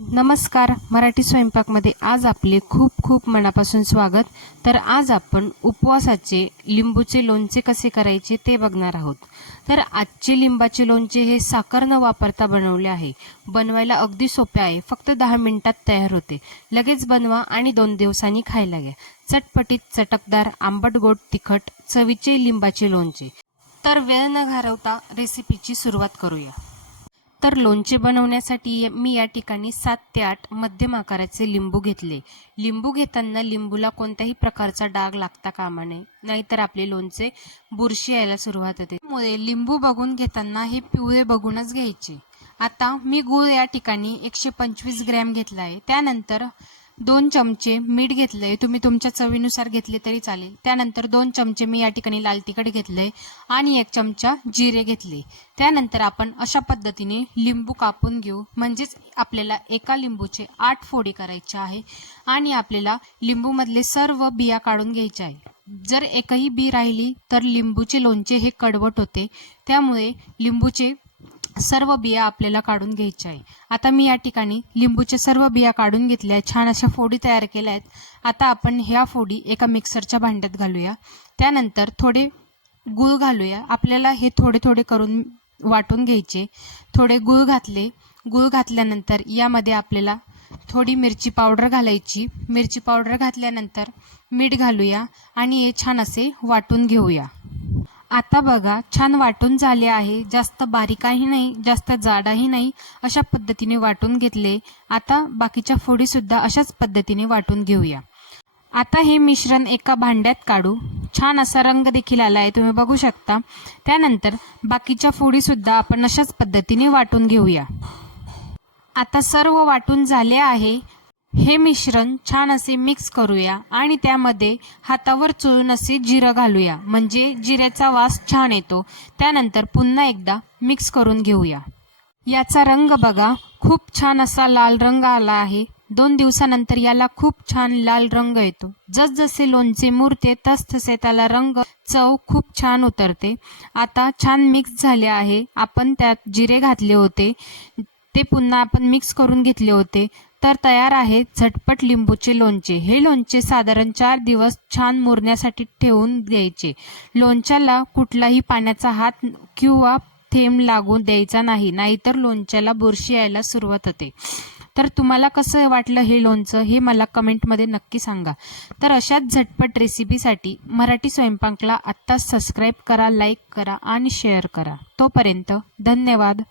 नमस्कार मराठी स्वयंपाकमध्ये आज आपले खूप खूप मनापासून स्वागत. तर आज आपण उपवासाचे लिंबूचे लोणचे कसे करायचे ते बघणार आहोत. तर आजचे लिंबाचे लोणचे हे साखर न वापरता बनवले आहे. बनवायला अगदी सोपे आहे. फक्त दहा मिनिटात तयार होते. लगेच बनवा आणि दोन दिवसांनी खायला घ्या. चटपटीत चटकदार आंबट गोड तिखट चवीचे लिंबाचे लोणचे. तर वेळ न घालवता रेसिपीची सुरुवात करूया. तर लोणचे बनवण्यासाठी मी या ठिकाणी सात ते आठ मध्यम आकाराचे लिंबू घेतले. लिंबू घेताना लिंबूला कोणत्याही प्रकारचा डाग लागता कामा नये नाहीतर आपले लोणचे बुरशी यायला सुरुवात होते. त्यामुळे लिंबू बघून घेताना हे पिवळे बघूनच घ्यायचे. आता मी गूळ या ठिकाणी एकशे पंचवीस ग्रॅम घेतला आहे त्यानंतर दोन चमचे मीठ घेतलंय. तुम्ही तुमच्या चवीनुसार घेतले तरी चालेल. त्यानंतर दोन चमचे मी या ठिकाणी लाल तिखट घेतलंय आणि एक चमचा जिरे घेतले. त्यानंतर आपण अशा पद्धतीने लिंबू कापून घेऊ. म्हणजेच आपल्याला एका लिंबूचे आठ फोडी करायचे आहे आणि आपल्याला लिंबूमधले सर्व बिया काढून घ्यायचे आहे. जर एकही बी राहिली तर लिंबूचे लोणचे हे कडवट होते. त्यामुळे लिंबूचे सर्व बिया आपल्याला काढून घ्यायच्या आहे. आता मी या ठिकाणी लिंबूच्या सर्व बिया काढून घेतल्या आहेत. छान अशा फोडी तयार केल्या आहेत. आता आपण ह्या फोडी एका मिक्सरच्या भांड्यात घालूया. त्यानंतर थोडे गूळ घालूया. आपल्याला हे थोडे थोडे करून वाटून घ्यायचे. थोडे गूळ घातले. गूळ घातल्यानंतर यामध्ये आपल्याला थोडी मिरची पावडर घालायची. मिरची पावडर घातल्यानंतर मीठ घालूया आणि हे छान असे वाटून घेऊया. आता बघा छान वाटून झाले आहे. जास्त बारीकही नाही जास्त जाडाही नाही अशा पद्धतीने वाटून घेतले. आता बाकीच्या फोडीसुद्धा अशाच पद्धतीने वाटून घेऊया. आता हे मिश्रण एका भांड्यात काढू. छान असा रंग देखील आला आहे तुम्ही बघू शकता. त्यानंतर बाकीच्या फोडीसुद्धा आपण अशाच पद्धतीने वाटून घेऊया. आता सर्व वाटून झाले आहे. हे मिश्रण छान असे मिक्स करूया आणि त्यामध्ये हातावर चोळून असे जिरं घालूया. म्हणजे जिऱ्याचा वास छान येतो. त्यानंतर पुन्हा एकदा मिक्स करून घेऊया. याचा रंग बघा. खूप छान असा लाल रंग आला आहे. दोन दिवसानंतर याला खूप छान लाल रंग येतो. जसजसे लोणचे मुरते तस तसे त्याला रंग चव खूप छान उतरते. आता छान मिक्स झाले आहे. आपण त्यात जिरे घातले होते. ते पुन्हा आपण मिक्स करून घेतले होते. तर तयार आहे झटपट लिंबूचे लोणचे. हे लोणचे साधारण चार दिवस छान मुरण्यासाठी ठेवून द्यायचे. लोणच्याला कुठलाही पाण्याचा हात किंवा थेंब लागून द्यायचा नाही नाहीतर लोणच्याला बुरशी यायला सुरुवात होते. तर तुम्हाला कसं वाटलं हे लोणचं हे मला कमेंटमध्ये नक्की सांगा. तर अशाच झटपट रेसिपीसाठी मराठी स्वयंपाकला आत्ताच सबस्क्राईब करा लाईक करा आणि शेअर करा. तोपर्यंत धन्यवाद.